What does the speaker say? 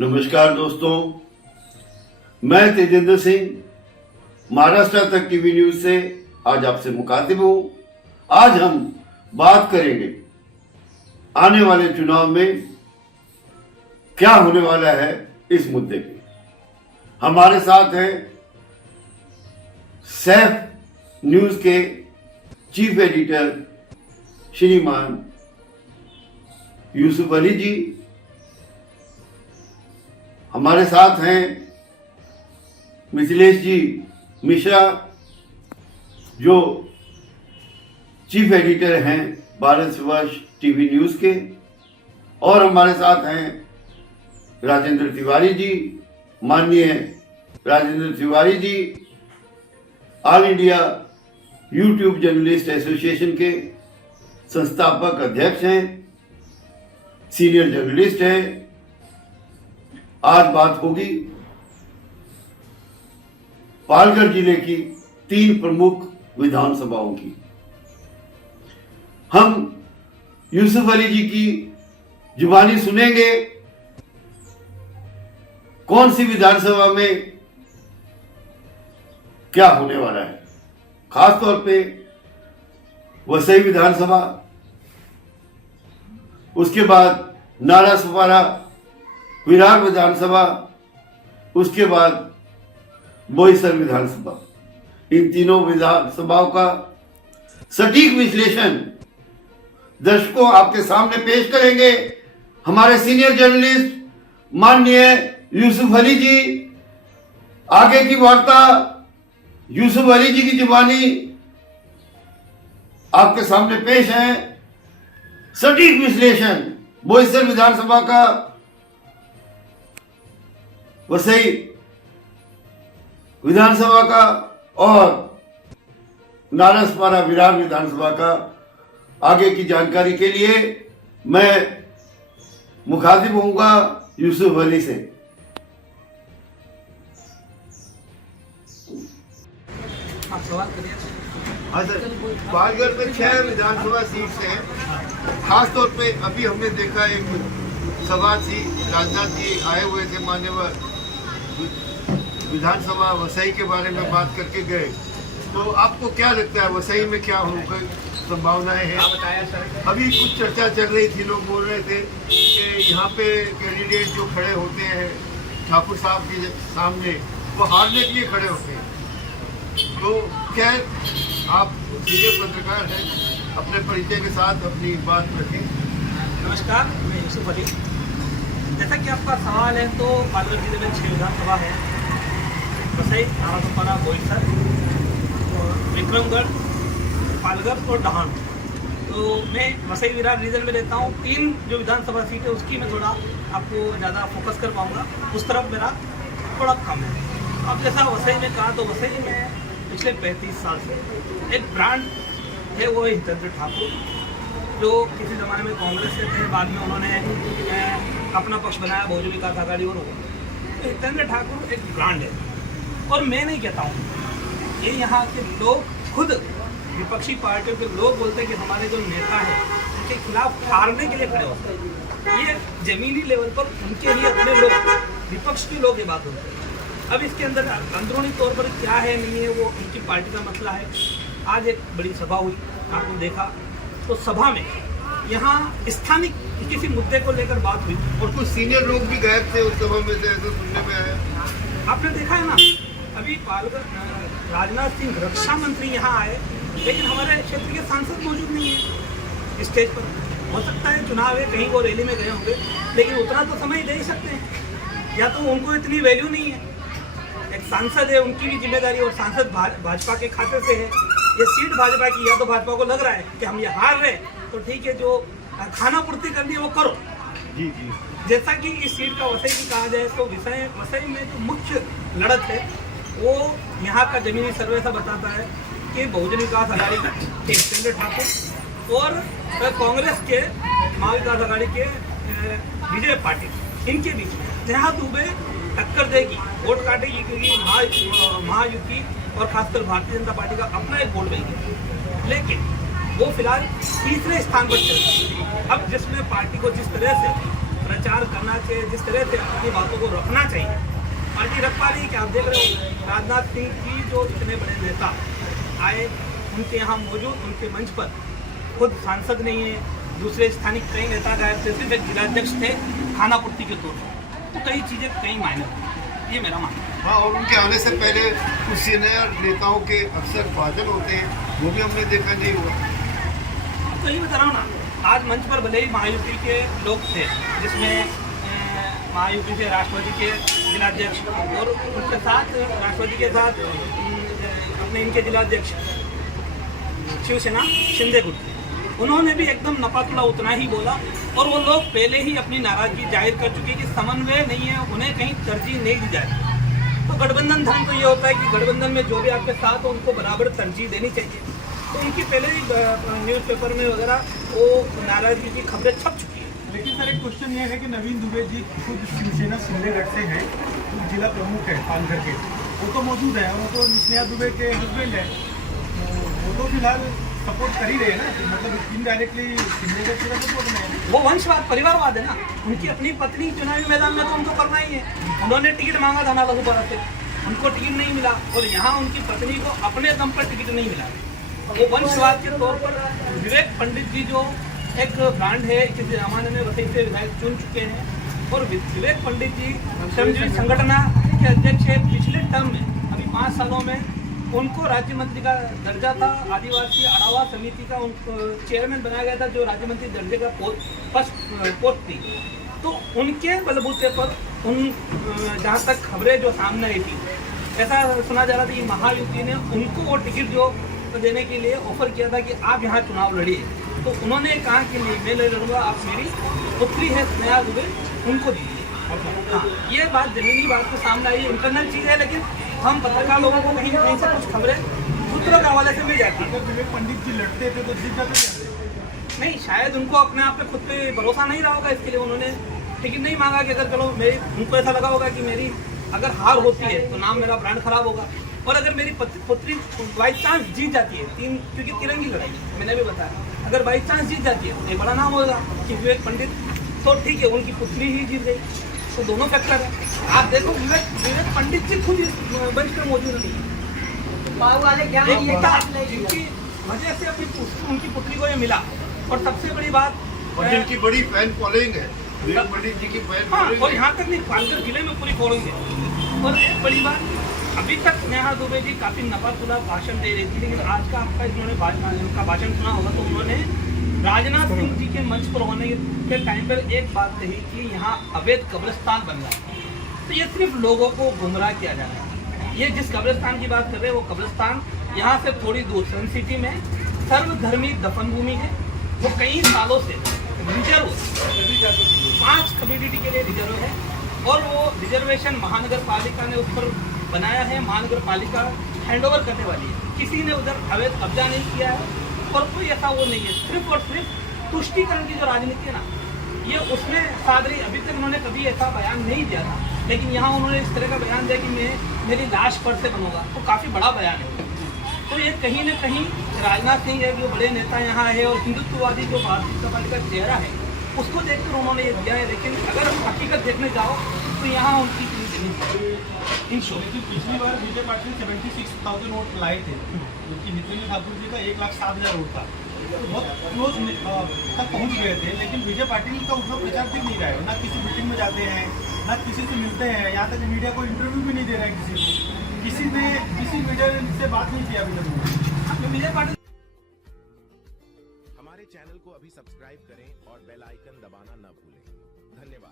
नमस्कार दोस्तों, मैं तेजेंद्र सिंह महाराष्ट्र तक टीवी न्यूज से आज आपसे मुखातिब हूं। आज हम बात करेंगे आने वाले चुनाव में क्या होने वाला है इस मुद्दे पे। हमारे साथ हैं सैफ न्यूज के चीफ एडिटर श्रीमान यूसुफ अली जी। हमारे साथ हैं मिथिलेश जी मिश्रा जो चीफ एडिटर हैं भारतवर्ष टीवी न्यूज के, और हमारे साथ हैं राजेंद्र तिवारी जी, माननीय Rajendra Tiwari ji all India YouTube journalist association के संस्थापक अध्यक्ष हैं, सीनियर जर्नलिस्ट हैं। आज बात होगी पालघर जिले की 3 प्रमुख विधानसभाओं की। हम यूसुफ अली जी की जुबानी सुनेंगे कौन सी विधानसभा में क्या होने वाला है। खासतौर पे वसई विधानसभा, उसके बाद नाला सुपारा विरार विधानसभा, उसके बाद बोईसर विधानसभा। इन तीनों विधानसभाओं का सटीक विश्लेषण दर्शकों आपके सामने पेश करेंगे हमारे सीनियर जर्नलिस्ट माननीय यूसुफ अली जी। आगे की वार्ता यूसुफ अली जी की जुबानी आपके सामने पेश है। सटीक विश्लेषण बोईसर विधानसभा का, वसई विधानसभा का और नारायणसपारा विरार विधानसभा का। आगे की जानकारी के लिए मैं मुखातिब होऊंगा यूसुफ अली से। आप सवाल करिए। हाँ सर, पालघर में 6 विधानसभा सीट हैं। खासतौर पे अभी हमने देखा एक सभा थी, राजनाथ जी आए हुए थे, मान्यवर विधानसभा वसई के बारे में बात करके गए। तो आपको क्या लगता है वसई में क्या होगा, संभावनाएं हैं? अभी कुछ चर्चा चल रही थी, लोग बोल रहे थे कि यहाँ पे कैंडिडेट जो खड़े होते हैं ठाकुर साहब के सामने, वो हारने के लिए खड़े होते हैं। तो क्या आप सीनियर पत्रकार हैं, अपने परिचय के साथ अपनी बात रखें। नमस्कार, मैं यूसुफ अली। जैसा कि आपका सवाल है, तो पालघर जिले में 6 विधानसभा है। वसई, नारायणसपारा, बोईसर, विक्रमगढ़, पालघर और डहान। तो मैं वसई विरार रीजन में रहता हूँ। 3 जो विधानसभा सीट है उसकी मैं थोड़ा आपको ज़्यादा फोकस कर पाऊँगा, उस तरफ मेरा थोड़ा कम है। अब जैसा वसई में कहा, तो वसई में पिछले 35 साल से एक ब्रांड है, वो है हितेंद्र ठाकुर, जो किसी ज़माने में कांग्रेस से थे, बाद में उन्होंने अपना पक्ष बनाया बहुजन विकास आघाड़ी। और तो हितेंद्र ठाकुर एक ब्रांड है। और मैं नहीं कहता हूँ, ये यहाँ के लोग खुद, विपक्षी पार्टियों के लोग बोलते हैं कि हमारे जो नेता हैं उनके खिलाफ हारने के लिए खड़े होते हैं। ये जमीनी लेवल पर उनके ही अपने लोग, विपक्ष के लोग ये बात होते हैं। अब इसके अंदर अंदरूनी तौर पर क्या है नहीं है, वो उनकी पार्टी का मसला है। आज एक बड़ी सभा हुई, आपने देखा, तो सभा में यहाँ स्थानिक किसी मुद्दे को लेकर बात हुई और कुछ सीनियर लोग भी गायब थे उस सभा में से, ऐसा सुनने में आया। आपने देखा है ना, अभी पालघर राजनाथ सिंह रक्षा मंत्री यहाँ आए, लेकिन हमारे क्षेत्र के सांसद मौजूद नहीं है स्टेज पर। हो सकता है चुनाव है, कहीं वो रैली में गए होंगे, लेकिन उतना तो समय दे ही सकते हैं। या तो उनको इतनी वैल्यू नहीं है, एक सांसद है, उनकी भी जिम्मेदारी, और सांसद भाजपा के खाते से है। ये सीट भाजपा की, या तो भाजपा को लग रहा है कि हम ये हार रहे, तो ठीक है, जो खाना पूर्ति करनी है वो करो। जी जी। जैसा कि इस सीट का वसई की कहा जाए, तो वसई में जो मुख्य लड़त है वो यहाँ का जमीनी सर्वे सा बताता है कि बहुजन विकास आघाड़ी के हितेंद्र ठाकुर और कांग्रेस के महाविकास आघाड़ी के विजय पाटिल, इनके बीच में नेहा दुबे टक्कर देगी, वोट काटेगी, क्योंकि महायुति और खासकर भारतीय जनता पार्टी का अपना एक वोट बैंक है। लेकिन वो फिलहाल तीसरे स्थान पर चल रही है। अब जिसमें पार्टी को जिस तरह से प्रचार करना चाहिए, जिस तरह से अपनी बातों को रखना चाहिए, पार्टी रख पा रही है कि आप देख रहे हो राजनाथ सिंह जी जो इतने बड़े नेता आए, उनके यहाँ मौजूद उनके मंच पर खुद सांसद नहीं है, दूसरे स्थानिक कई नेता गए थे, सिर्फ एक जिलाध्यक्ष थे खानापूर्ति के तौर पर, तो कई चीज़ें कई मायने होती, ये मेरा मानना है। हाँ, और उनके आने से पहले कुछ सीनियर नेताओं के अक्सर भाजन होते हैं, वो भी हमने देखा नहीं हुआ। तो यही बता रहा हूँ ना, आज मंच पर भले ही महायुति के लोग थे, जिसमें महायुति से राष्ट्रवादी के जिलाध्यक्ष और उनके साथ राष्ट्रवादी के साथ अपने इनके जिलाध्यक्ष शिवसेना शिंदे गुट थे, उन्होंने भी एकदम नपातुला उतना ही बोला, और वो लोग पहले ही अपनी नाराजगी जाहिर कर चुके कि समन्वय नहीं है, उन्हें कहीं तरजीह नहीं दी जाती। तो गठबंधन धर्म तो ये होता है कि गठबंधन में जो भी आपके साथ हो उनको बराबर तरजीह देनी चाहिए। तो उनकी पहले ही न्यूज़पेपर में वगैरह वो नाराजगी की खबरें छप चुकी हैं। लेकिन सर एक क्वेश्चन ये है कि नवीन दुबे जी खुद शिवसेना शिंदे गढ़ से हैं, जिला प्रमुख है पालघर के, वो तो मौजूद है, वो तो स्नेहा दुबे के हस्बैंड है, वो तो फिलहाल सपोर्ट कर ही रहे हैं ना, मतलब इनडायरेक्टली शिंदे गढ़ से सपोर्ट में है। वो वंशवाद परिवारवाद है ना, उनकी अपनी पत्नी चुनावी मैदान में तो उनको करना ही है। उन्होंने टिकट मांगा था ना लघुपरा से, उनको टिकट नहीं मिला, और यहाँ उनकी पत्नी को अपने दम पर टिकट नहीं मिला। वो वंशवाद के तौर पर विवेक पंडित जी जो एक ब्रांड है, किसी जमाने में वसई से विधायक चुन चुके हैं, और विवेक पंडित जी श्रमजीवी संगठन के अध्यक्ष है। पिछले टर्म में अभी 5 सालों में उनको राज्य मंत्री का दर्जा था, आदिवासी आढ़ावा समिति का उनको चेयरमैन बनाया गया था, जो राज्य मंत्री दर्जे का पोस्ट थी। तो उनके बलबूते पर उन जहाँ तक खबरें जो सामने आई थी, ऐसा सुना जा रहा था कि महायुति ने उनको वो टिकट जो देने के लिए ऑफर किया था कि आप यहाँ चुनाव लड़िए, तो उन्होंने कहा कि नहीं, मैं लड़ूंगा, आप मेरी पुत्री है स्नेहा दुबे, उनको दीजिए। हाँ, ये बात जमीनी बात तो सामने आई, इंटरनल चीज़ है, लेकिन हम पत्रकार लोगों को कहीं कहीं से कुछ खबरें सूत्रों के हवाले से मिल जाती है। अगर विवेक पंडित जी लड़ते थे तो जीत जाते नहीं, शायद उनको अपने आप पे खुद पे भरोसा नहीं रहा होगा, इसके लिए उन्होंने टिकट नहीं मांगा कि अगर चलो मेरी, उनको ऐसा लगा होगा कि मेरी अगर हार होती है तो नाम मेरा ब्रांड खराब होगा, और अगर मेरी पुत्री बाई चांस जीत जाती है, क्योंकि तिरंगी लड़ाई मैंने भी बताया, अगर बाई चांस जीत जाती है तो एक बड़ा नाम होगा कि विवेक पंडित, तो ठीक है, उनकी पुत्री ही जीत गई, तो दोनों फैक्टर है। आप देखो विवेक पंडित जी खुद इस मंच पर मौजूद नहीं है, जिनकी वजह से उनकी पुत्री को ये मिला। और सबसे बड़ी बात, और जिनकी बड़ी फैन फॉलोइंग है, विवेक पंडित जी की फैन फॉलोइंग, और यहाँ तक नहीं, पालघर जिले में पूरी फॉलोइंग है। और एक बड़ी बात, अभी तक स्नेहा दुबे जी काफी नफातुला भाषण दे रही थी, लेकिन आज का आपका इन्होंने उनका भाषण सुना होगा तो उन्होंने राजनाथ सिंह जी के मंच पर होने के टाइम पर एक बात कही कि यहाँ अवैध कब्रिस्तान बन रहा है। तो ये सिर्फ लोगों को गुमराह किया जा रहा है। ये जिस कब्रिस्तान की बात कर रहे हैं, वो कब्रिस्तान यहाँ से थोड़ी दूर सन सिटी में सर्वधर्मी दफन भूमि है। वो कई सालों से रिजर्व 5 कम्युनिटी के लिए रिजर्व है, और वो रिजर्वेशन महानगर पालिका ने उस पर बनाया है, महानगर पालिका हैंडओवर करने वाली है। किसी ने उधर अवैध कब्जा नहीं किया है, और कोई ऐसा वो नहीं है, सिर्फ और सिर्फ तुष्टीकरण की जो राजनीति है ना, ये उसमें साध रही। अभी तक उन्होंने कभी ऐसा बयान नहीं दिया था, लेकिन यहाँ उन्होंने इस तरह का बयान दिया कि मेरी लाश पर से बनूंगा, तो काफ़ी बड़ा बयान है। तो ये कहीं ना कहीं राजनाथ सिंह है, जो बड़े नेता यहाँ है, और हिंदुत्ववादी जो भारतीय जनता पार्टी का चेहरा है, उसको देखकर उन्होंने ये दिया है। लेकिन अगर हकीकत देखने जाओ तो यहाँ उनकी इन शो पिछली बार विजय पाटिल 76,000 वोट लाए थे, जबकि नितिन ठाकुर जी का 1,07,000 वोट था, तो बहुत क्लोज तक पहुंच गए थे। लेकिन विजय पाटिल का उतना प्रचार दिख नहीं रहा है, ना किसी मीटिंग में जाते हैं, ना किसी से मिलते हैं, यहाँ तक मीडिया को इंटरव्यू भी नहीं दे रहे हैं किसी मीडिया से बात नहीं किया अभी तक विजय पाटिल। हमारे चैनल को अभी सब्सक्राइब करें और बेल आइकन दबाना न भूलें। धन्यवाद।